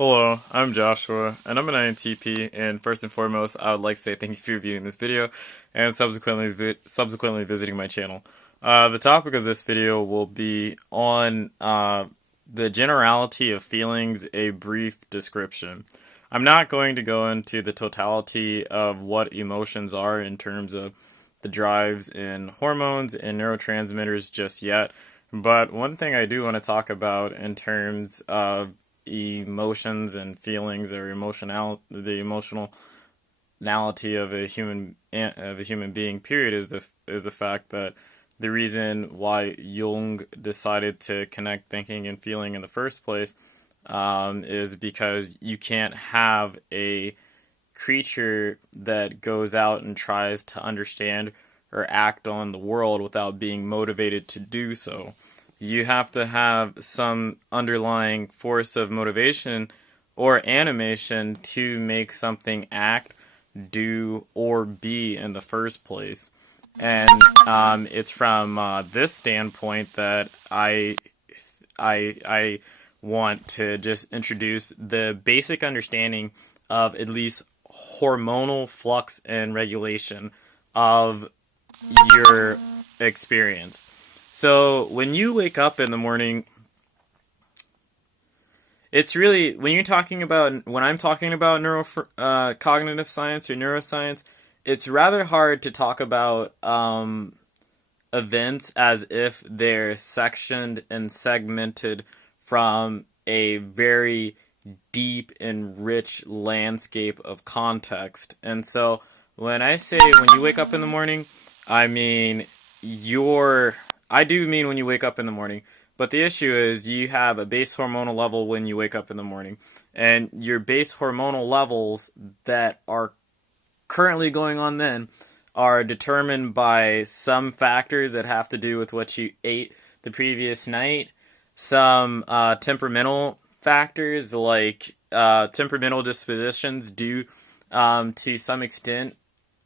Hello, I'm Joshua, and I'm an INTP, and first and foremost, I would like to say thank you for viewing this video, and subsequently visiting my channel. The topic of this video will be on the generality of feelings, a brief description. I'm not going to go into the totality of what emotions are in terms of the drives in hormones and neurotransmitters just yet, but one thing I do want to talk about in terms of emotions and feelings or the emotionality of a human being period is the fact that the reason why Jung decided to connect thinking and feeling in the first place is because you can't have a creature that goes out and tries to understand or act on the world without being motivated to do so. You have to have some underlying force of motivation or animation to make something act, do, or be in the first place. And it's from this standpoint that I want to just introduce the basic understanding of at least hormonal flux and regulation of your experience. So when you wake up in the morning, it's really when I'm talking about cognitive science or neuroscience, it's rather hard to talk about events as if they're sectioned and segmented from a very deep and rich landscape of context. And so when I say when you wake up in the morning, I mean your I do mean when you wake up in the morning, but the issue is you have a base hormonal level when you wake up in the morning, and your base hormonal levels that are currently going on then are determined by some factors that have to do with what you ate the previous night, some temperamental factors like temperamental dispositions do to some extent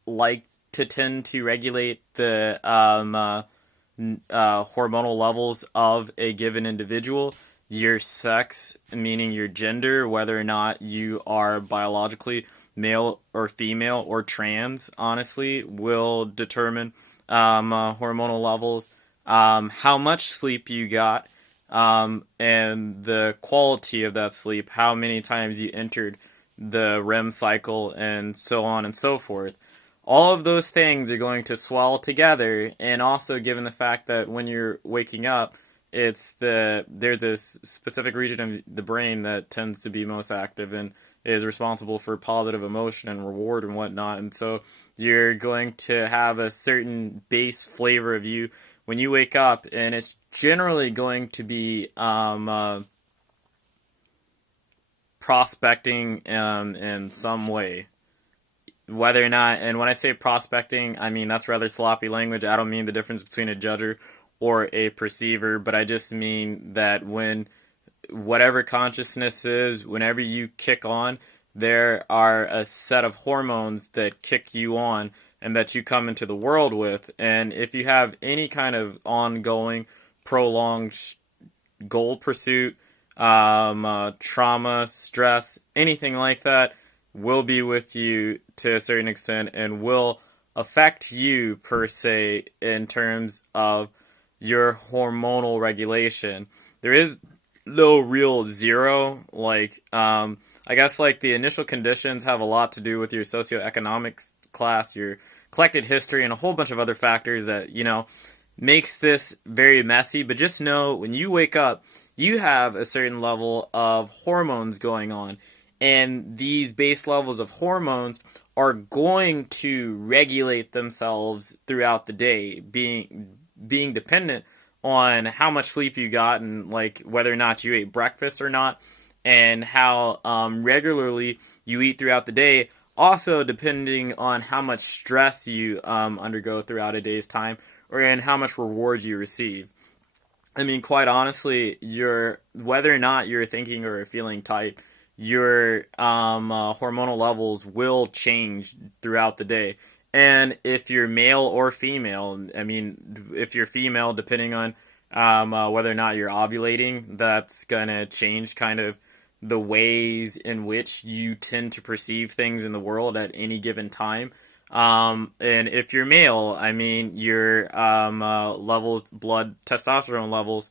like to tend to regulate the hormonal levels of a given individual. Your sex, meaning your gender, whether or not you are biologically male or female or trans, honestly, will determine hormonal levels. How much sleep you got, and the quality of that sleep, how many times you entered the REM cycle, and so on and so forth. All of those things are going to swell together, and also given the fact that when you're waking up, there's a specific region of the brain that tends to be most active and is responsible for positive emotion and reward and whatnot, and so you're going to have a certain base flavor of you when you wake up, and it's generally going to be prospecting in some way. Whether or not, and when I say prospecting, I mean that's rather sloppy language. I don't mean the difference between a judger or a perceiver, but I just mean that when whatever consciousness is, whenever you kick on, there are a set of hormones that kick you on and that you come into the world with. And if you have any kind of ongoing, prolonged goal pursuit, trauma, stress, anything like that, will be with you to a certain extent and will affect you per se in terms of your hormonal regulation. There is no real zero. I guess like the initial conditions have a lot to do with your socioeconomic class, your collected history, and a whole bunch of other factors that makes this very messy. But just know when you wake up, you have a certain level of hormones going on, and these base levels of hormones are going to regulate themselves throughout the day, being dependent on how much sleep you got and like whether or not you ate breakfast or not, and how regularly you eat throughout the day. Also, depending on how much stress you undergo throughout a day's time, or in how much reward you receive. I mean, quite honestly, whether or not you're thinking or feeling tight, your hormonal levels will change throughout the day. And if you're male or female, I mean, if you're female, depending on whether or not you're ovulating, that's gonna change kind of the ways in which you tend to perceive things in the world at any given time. And if you're male, I mean, your levels, blood testosterone levels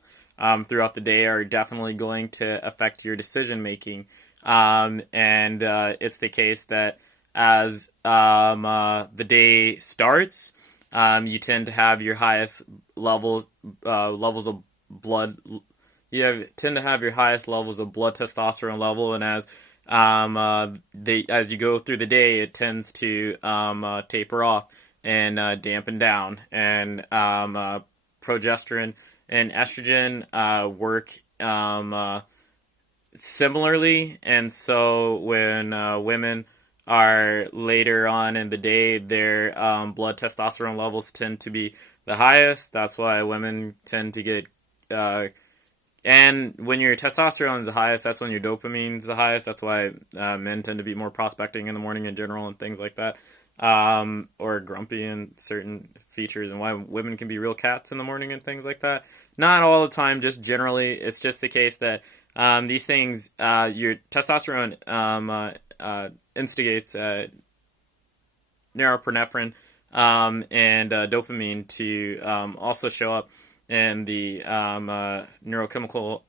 throughout the day are definitely going to affect your decision making. And it's the case that as the day starts, you tend to have your highest levels of blood. Tend to have your highest levels of blood testosterone level, and as you go through the day, it tends to taper off and dampen down, and progesterone and estrogen work similarly, and so when women are later on in the day, their blood testosterone levels tend to be the highest. That's why women tend to get and when your testosterone is the highest, that's when your dopamine is the highest. That's why men tend to be more prospecting in the morning in general and things like that, or grumpy in certain features, and why women can be real cats in the morning and things like that. Not all the time, just generally. It's just the case that these things, your testosterone instigates norepinephrine and dopamine to also show up in the neurochemical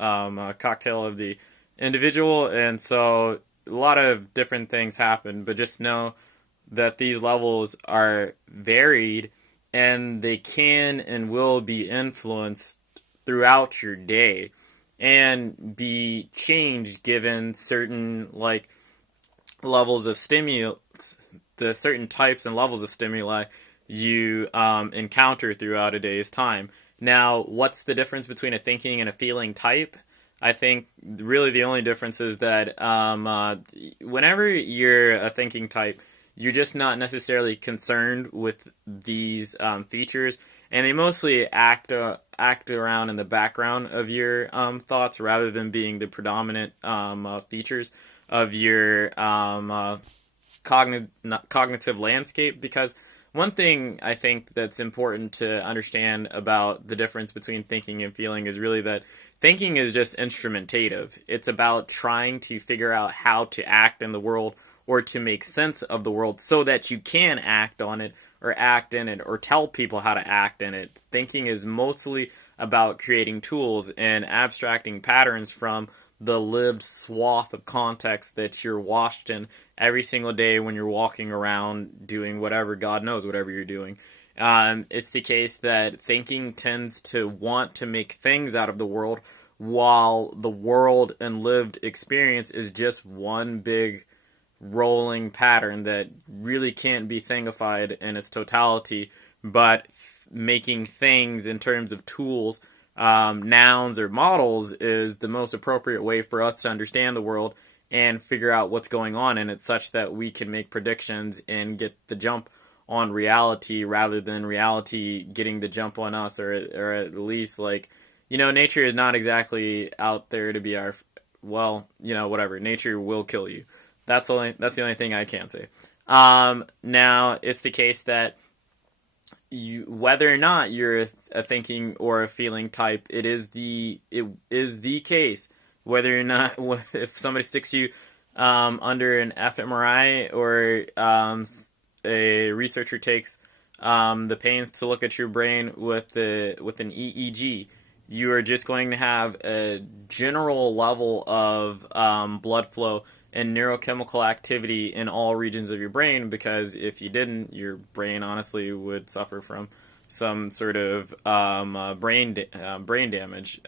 cocktail of the individual, and so a lot of different things happen, but just know that these levels are varied and they can and will be influenced throughout your day and be changed given certain levels of stimulus, the certain types and levels of stimuli you encounter throughout a day's time. Now, what's the difference between a thinking and a feeling type? I think really the only difference is that whenever you're a thinking type, you're just not necessarily concerned with these features, and they mostly act around in the background of your thoughts rather than being the predominant features of your cognitive landscape. Because one thing I think that's important to understand about the difference between thinking and feeling is really that thinking is just instrumentative. It's about trying to figure out how to act in the world or to make sense of the world so that you can act on it or act in it or tell people how to act in it. Thinking is mostly about creating tools and abstracting patterns from the lived swath of context that you're washed in every single day when you're walking around doing whatever, God knows, whatever you're doing. It's the case that thinking tends to want to make things out of the world, while the world and lived experience is just one big rolling pattern that really can't be thingified in its totality, but making things in terms of tools, nouns or models, is the most appropriate way for us to understand the world and figure out what's going on in it, such that we can make predictions and get the jump on reality rather than reality getting the jump on us, or at least, nature is not exactly out there to be our, whatever, nature will kill you. That's the only thing I can say. Now, it's the case that whether or not you're a thinking or a feeling type, it is the case. Whether or not, if somebody sticks you under an fMRI, or a researcher takes the pains to look at your brain with an EEG, you are just going to have a general level of blood flow and neurochemical activity in all regions of your brain, because if you didn't, your brain honestly would suffer from some sort of brain damage.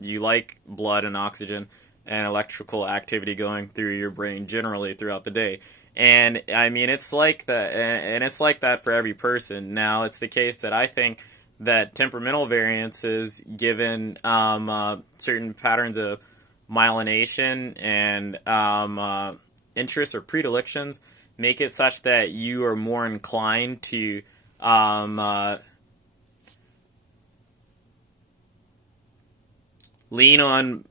You like blood and oxygen and electrical activity going through your brain generally throughout the day. And I mean, it's like that, and it's like that for every person. Now, it's the case that I think that temperamental variances, given certain patterns of myelination and interests or predilections, make it such that you are more inclined to lean on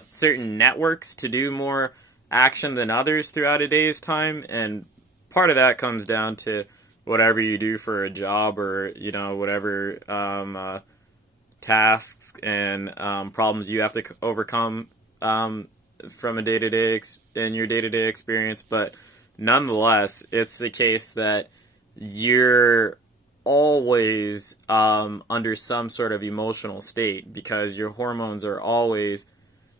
certain networks to do more action than others throughout a day's time. And part of that comes down to whatever you do for a job, or whatever tasks and problems you have to overcome from a day-to-day in your day-to-day experience, but nonetheless, it's the case that you're always under some sort of emotional state because your hormones are always,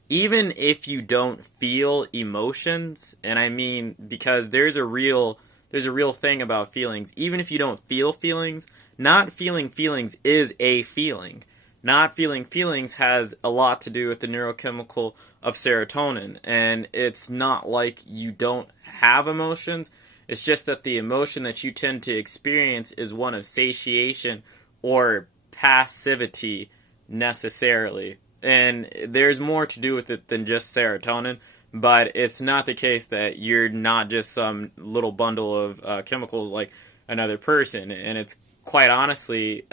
even if you don't feel emotions, and I mean because there's a real thing about feelings. Even if you don't feel feelings, not feeling feelings is a feeling. Not feeling feelings has a lot to do with the neurochemical of serotonin, and it's not like you don't have emotions. It's just that the emotion that you tend to experience is one of satiation or passivity necessarily. And there's more to do with it than just serotonin, but it's not the case that you're not just some little bundle of chemicals like another person. And it's quite honestly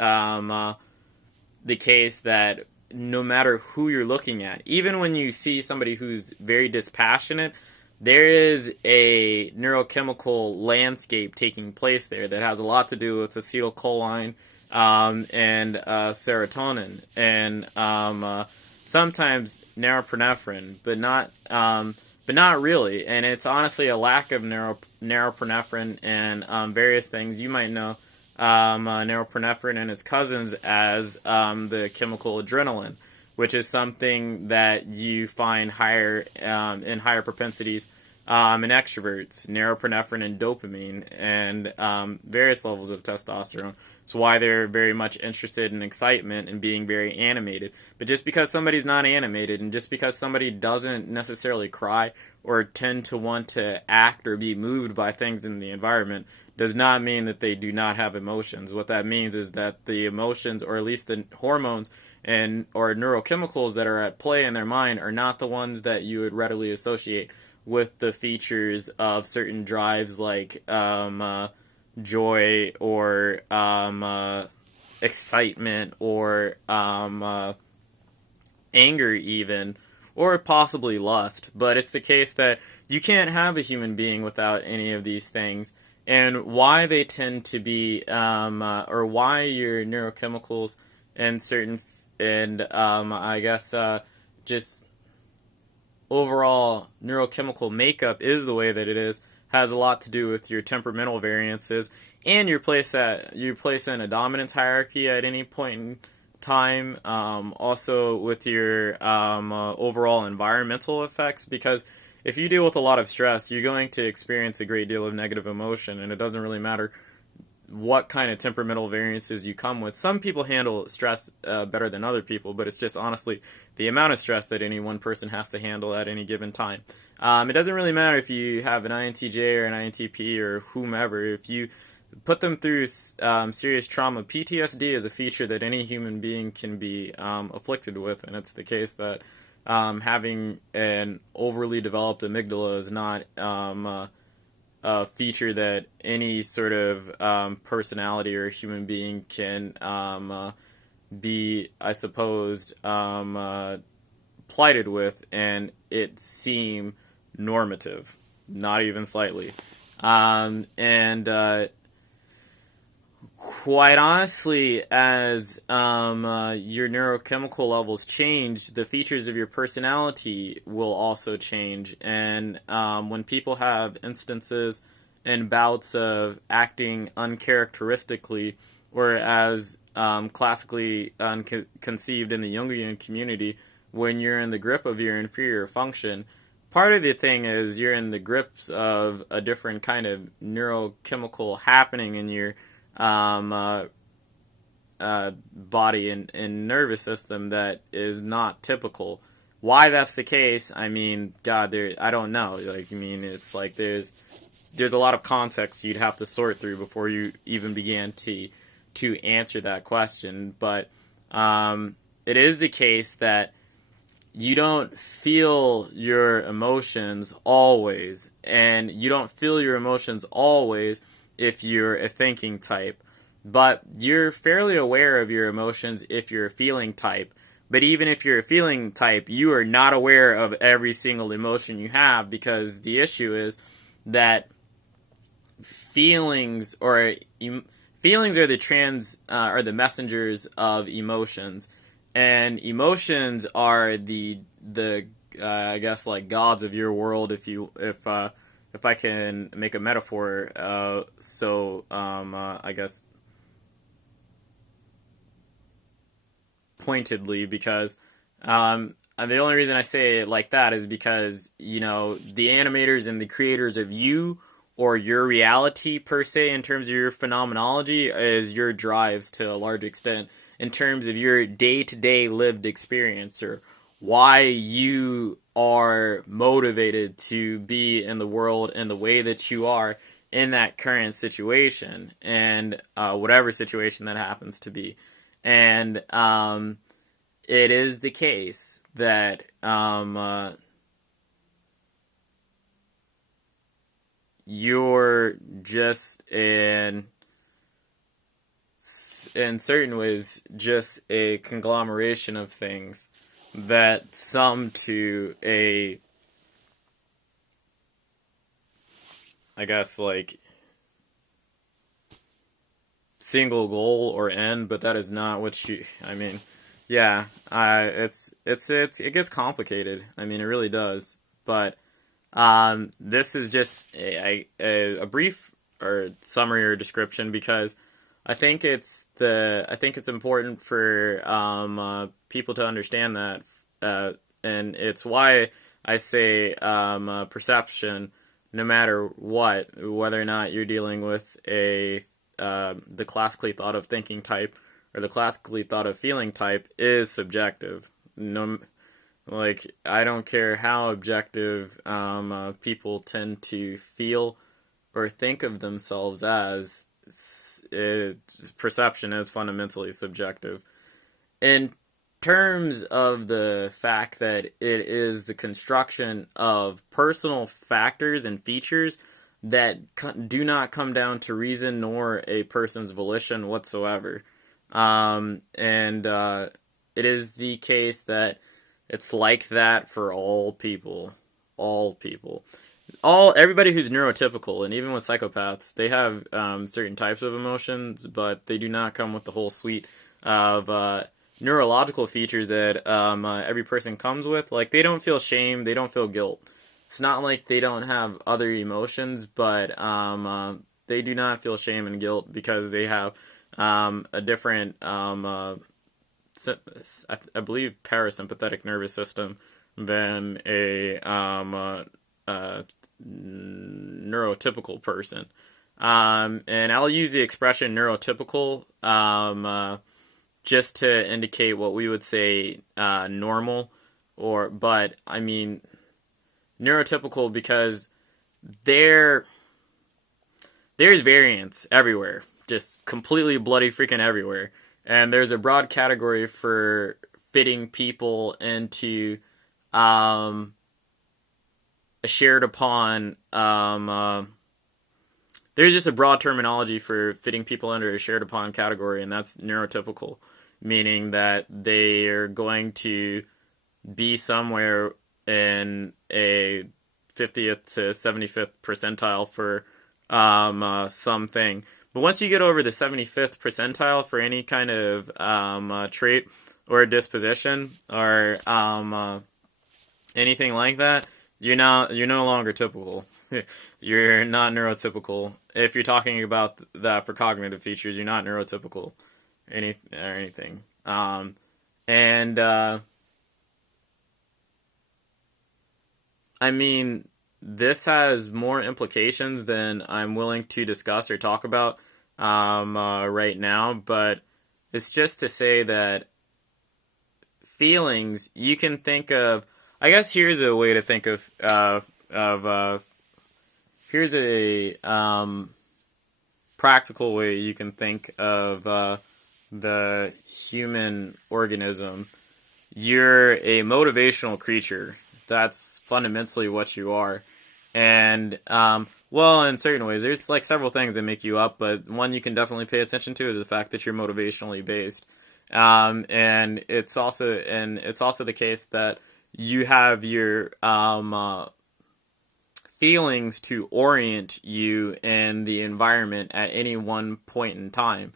the case that no matter who you're looking at, even when you see somebody who's very dispassionate, there is a neurochemical landscape taking place there that has a lot to do with acetylcholine and serotonin and sometimes norepinephrine, but not really. And it's honestly a lack of norepinephrine and various things. You might know norepinephrine and its cousins as the chemical adrenaline, which is something that you find higher in higher propensities in extroverts, norepinephrine and dopamine, and various levels of testosterone. It's why they're very much interested in excitement and being very animated. But just because somebody's not animated, and just because somebody doesn't necessarily cry or tend to want to act or be moved by things in the environment, does not mean that they do not have emotions. What that means is that the emotions, or at least the hormones and or neurochemicals that are at play in their mind, are not the ones that you would readily associate with the features of certain drives like joy or excitement or anger even, or possibly lust. But it's the case that you can't have a human being without any of these things. And why they tend to be, or why your neurochemicals and certain, and I guess just overall neurochemical makeup is the way that it is, has a lot to do with your temperamental variances and your place in a dominance hierarchy at any point in time. Also with your overall environmental effects, because if you deal with a lot of stress, you're going to experience a great deal of negative emotion, and it doesn't really matter what kind of temperamental variances you come with. Some people handle stress better than other people, but it's just honestly the amount of stress that any one person has to handle at any given time. It doesn't really matter if you have an INTJ or an INTP or whomever. If you put them through serious trauma, PTSD is a feature that any human being can be afflicted with, and it's the case that having an overly developed amygdala is not a feature that any sort of personality or human being can be, I suppose, plighted with, and it seem normative, not even slightly. And quite honestly, as your neurochemical levels change, the features of your personality will also change. And when people have instances and bouts of acting uncharacteristically, or as classically conceived in the Jungian community, when you're in the grip of your inferior function, part of the thing is you're in the grips of a different kind of neurochemical happening in your body and nervous system that is not typical. Why that's the case, I mean, God, I don't know. Like, I mean, it's like there's a lot of context you'd have to sort through before you even began to answer that question. But it is the case that you don't feel your emotions always, and you don't feel your emotions always if you're a thinking type, but you're fairly aware of your emotions if you're a feeling type. But even if you're a feeling type, you are not aware of every single emotion you have, because the issue is that feelings are the messengers of emotions, and emotions are the I guess like gods of your world, if I can make a metaphor, I guess pointedly, because and the only reason I say it like that is because, you know, the animators and the creators of you, or your reality per se, in terms of your phenomenology, is your drives to a large extent, in terms of your day-to-day lived experience, or why you are motivated to be in the world in the way that you are in that current situation, and whatever situation that happens to be. And it is the case that you're just in certain ways just a conglomeration of things that sum to a, I guess, like, single goal or end, but that is not what you, I mean, yeah, it gets complicated. I mean, it really does. But this is just a brief or summary or description, because I think it's important for people to understand that, and it's why I say perception, no matter what, whether or not you're dealing with the classically thought of thinking type or the classically thought of feeling type, is subjective. No, like, I don't care how objective people tend to feel or think of themselves as. Perception is fundamentally subjective. In terms of the fact that it is the construction of personal factors and features that do not come down to reason nor a person's volition whatsoever. It is the case that it's like that for all people. All people. Everybody who's neurotypical, and even with psychopaths, they have certain types of emotions, but they do not come with the whole suite of neurological features that every person comes with. Like, they don't feel shame, they don't feel guilt. It's not like they don't have other emotions, but they do not feel shame and guilt because they have a different, I believe, parasympathetic nervous system than a neurotypical person. And I'll use the expression neurotypical just to indicate what we would say normal, but I mean neurotypical because there's variance everywhere, just completely bloody freaking everywhere. And there's a broad category for fitting people into a shared upon there's just a broad terminology for fitting people under a shared upon category, and that's neurotypical, meaning that they are going to be somewhere in a 50th to 75th percentile for something. But once you get over the 75th percentile for any kind of trait or disposition or anything like that, you're no longer typical. You're not neurotypical. If you're talking about that for cognitive features, you're not neurotypical, anything. I mean, this has more implications than I'm willing to discuss or talk about right now, but it's just to say that feelings, you can think of, I guess here's a way to think of here's a practical way you can think of the human organism. You're a motivational creature. That's fundamentally what you are. And, well, in certain ways, there's like several things that make you up, but one you can definitely pay attention to is the fact that you're motivationally based. And it's also the case that you have your feelings to orient you in the environment at any one point in time,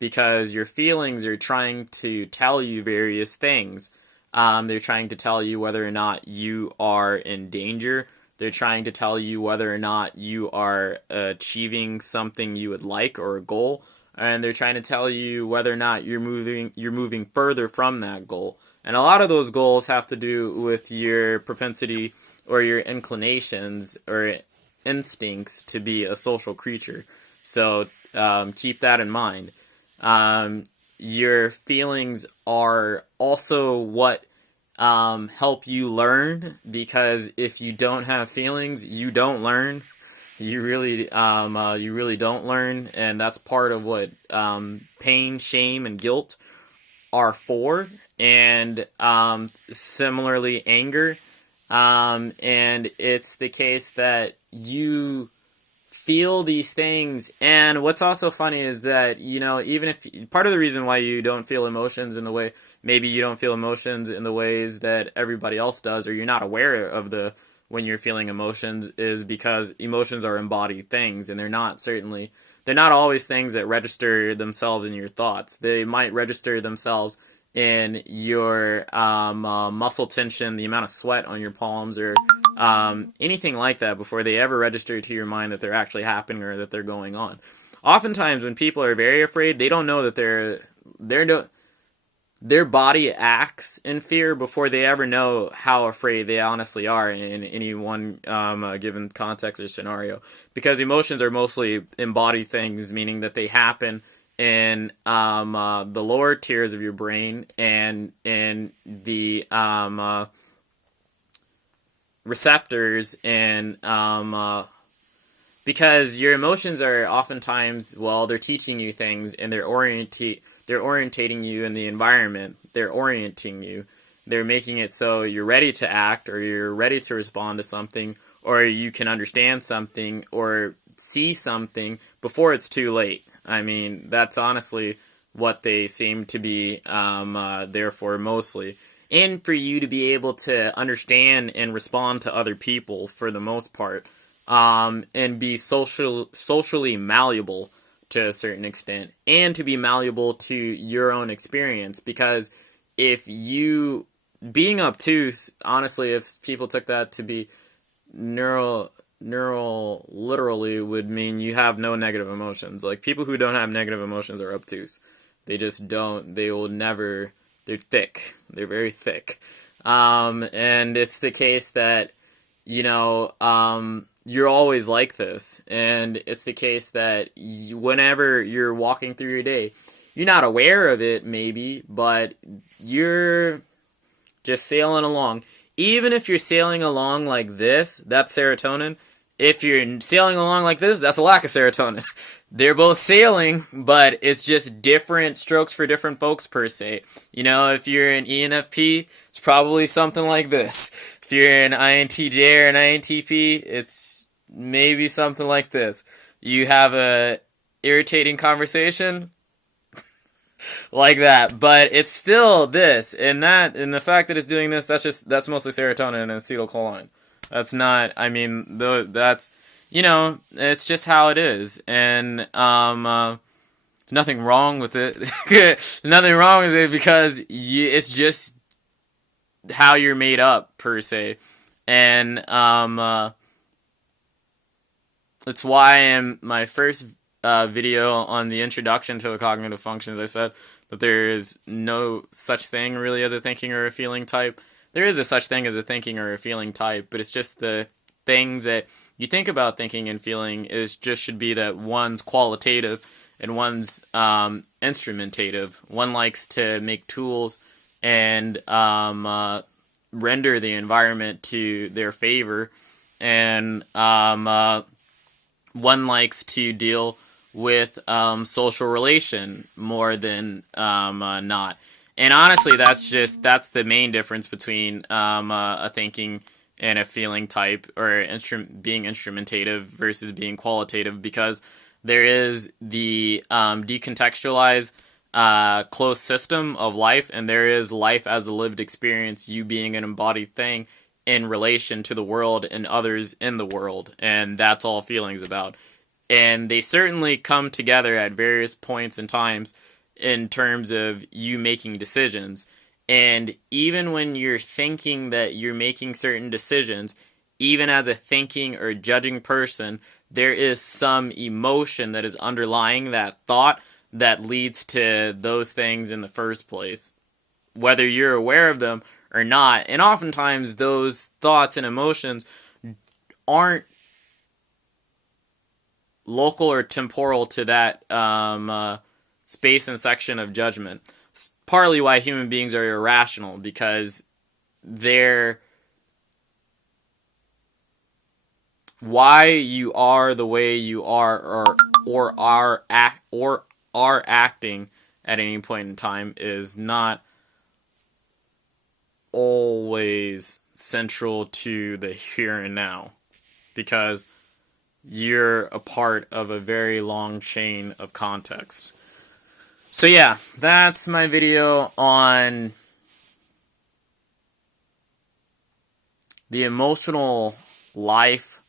because your feelings are trying to tell you various things They're trying to tell you whether or not you are in danger. They're trying to tell you whether or not you are achieving something you would like or a goal, and they're trying to tell you whether or not you're moving further from that goal. And a lot of those goals have to do with your propensity or your inclinations or instincts to be a social creature. So keep that in mind. Your feelings are also what help you learn, because if you don't have feelings, you don't learn. You really don't learn, and that's part of what pain, shame, and guilt are for. And similarly, anger. And it's the case that you feel these things. And what's also funny is that, even if part of the reason why you don't feel emotions in the way, maybe you don't feel emotions in the ways that everybody else does, or you're not aware of when you're feeling emotions, is because emotions are embodied things, and they're not always things that register themselves in your thoughts. They might register themselves in your muscle tension, the amount of sweat on your palms, or anything like that, before they ever register to your mind that they're actually happening or that they're going on. Oftentimes, when people are very afraid, they don't know that their body acts in fear before they ever know how afraid they honestly are in any one given context or scenario. Because emotions are mostly embodied things, meaning that they happen in the lower tiers of your brain and in the receptors, and because your emotions are oftentimes, well, they're teaching you things, and they're orientating you in the environment. They're orienting you. They're making it so you're ready to act, or you're ready to respond to something, or you can understand something or see something before it's too late. I mean, that's honestly what they seem to be there for mostly. And for you to be able to understand and respond to other people for the most part, and be socially malleable to a certain extent, and to be malleable to your own experience. Because if you, being obtuse, honestly, if people took that to be neural literally, would mean you have no negative emotions. Like, people who don't have negative emotions are obtuse. They just don't. They will never. They're thick. They're very thick. And it's the case that, you're always like this. And it's the case that whenever you're walking through your day, you're not aware of it, maybe, but you're just sailing along. Even if you're sailing along like this, that's serotonin. If you're sailing along like this, that's a lack of serotonin. They're both sailing, but it's just different strokes for different folks, per se. If you're an ENFP, it's probably something like this. If you're an INTJ or an INTP, it's maybe something like this. You have a irritating conversation like that, but it's still this, and the fact that it's doing this, that's mostly serotonin and acetylcholine. That's not, I mean, that's, it's just how it is. And nothing wrong with it. Nothing wrong with it, because it's just how you're made up, per se. And it's why in my first video on the introduction to the cognitive functions, I said that there is no such thing really as a thinking or a feeling type. There is a such thing as a thinking or a feeling type, but it's just the things that you think about thinking and feeling should be that one's qualitative and one's instrumentative. One likes to make tools and render the environment to their favor, and one likes to deal with social relation more than not. And honestly, that's the main difference between a thinking and a feeling type, or being instrumentative versus being qualitative, because there is the decontextualized closed system of life, and there is life as a lived experience, you being an embodied thing in relation to the world and others in the world, and that's all feelings about. And they certainly come together at various points and times in terms of you making decisions. And even when you're thinking that you're making certain decisions, even as a thinking or judging person, there is some emotion that is underlying that thought that leads to those things in the first place, whether you're aware of them or not. And oftentimes those thoughts and emotions aren't local or temporal to that space and section of judgment. It's partly why human beings are irrational, because they're why you are the way you are, or are acting at any point in time is not always central to the here and now, because you're a part of a very long chain of context. So yeah, that's my video on the emotional life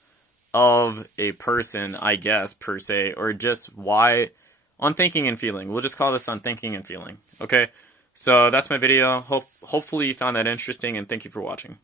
of a person, I guess, per se, or just why, on thinking and feeling. We'll just call this on thinking and feeling, okay? So that's my video. Hopefully you found that interesting, and thank you for watching.